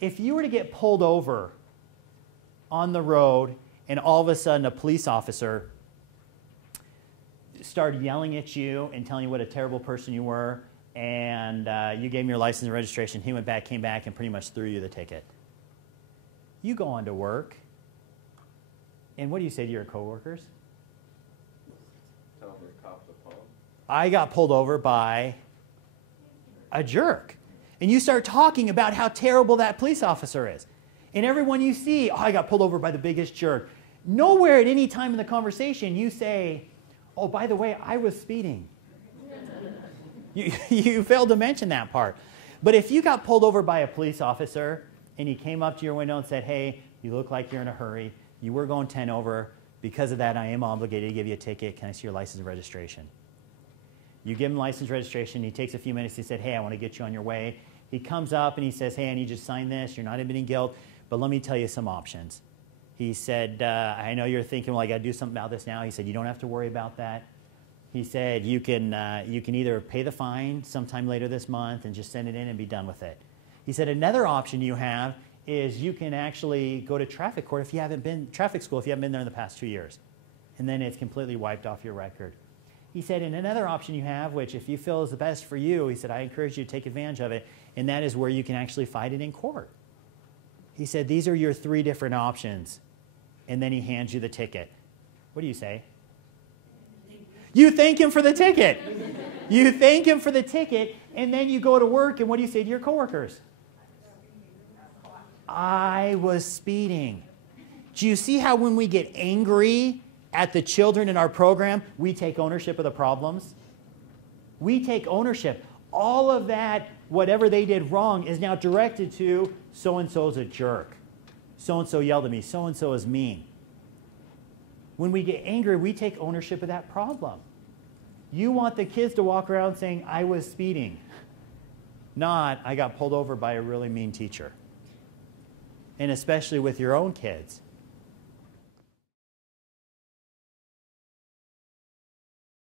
If you were to get pulled over on the road and all of a sudden a police officer started yelling at you and telling you what a terrible person you were, and you gave him your license and registration, he went back, came back, and pretty much threw you the ticket. You go on to work, and what do you say to your coworkers? Tell them the cops are pulled. I got pulled over by a jerk. And you start talking about how terrible that police officer is. And everyone you see, oh, I got pulled over by the biggest jerk. Nowhere at any time in the conversation you say, oh, by the way, I was speeding. You failed to mention that part. But if you got pulled over by a police officer and he came up to your window and said, hey, you look like you're in a hurry, you were going 10 over, because of that I am obligated to give you a ticket, can I see your license and registration? You give him license registration, he takes a few minutes, he said, hey, I want to get you on your way. He comes up and he says, hey, I need you to sign this, you're not admitting guilt, but let me tell you some options. He said, I know you're thinking, well, I got to do something about this now. He said, you don't have to worry about that. He said, you can either pay the fine sometime later this month and just send it in and be done with it. He said, another option you have is you can actually go to traffic court if you haven't been, traffic school if you haven't been there in the past 2 years. And then it's completely wiped off your record. He said, and another option you have, which if you feel is the best for you, he said, I encourage you to take advantage of it, and that is where you can actually fight it in court. He said, these are your 3 different options. And then he hands you the ticket. What do you say? You thank him for the ticket. You thank him for the ticket, and then you go to work, and what do you say to your coworkers? I was speeding. Do you see how when we get angry at the children in our program, we take ownership of the problems? We take ownership. All of that, whatever they did wrong, is now directed to so-and-so is a jerk. So-and-so yelled at me. So-and-so is mean. When we get angry, we take ownership of that problem. You want the kids to walk around saying, I was speeding. Not, I got pulled over by a really mean teacher. And especially with your own kids.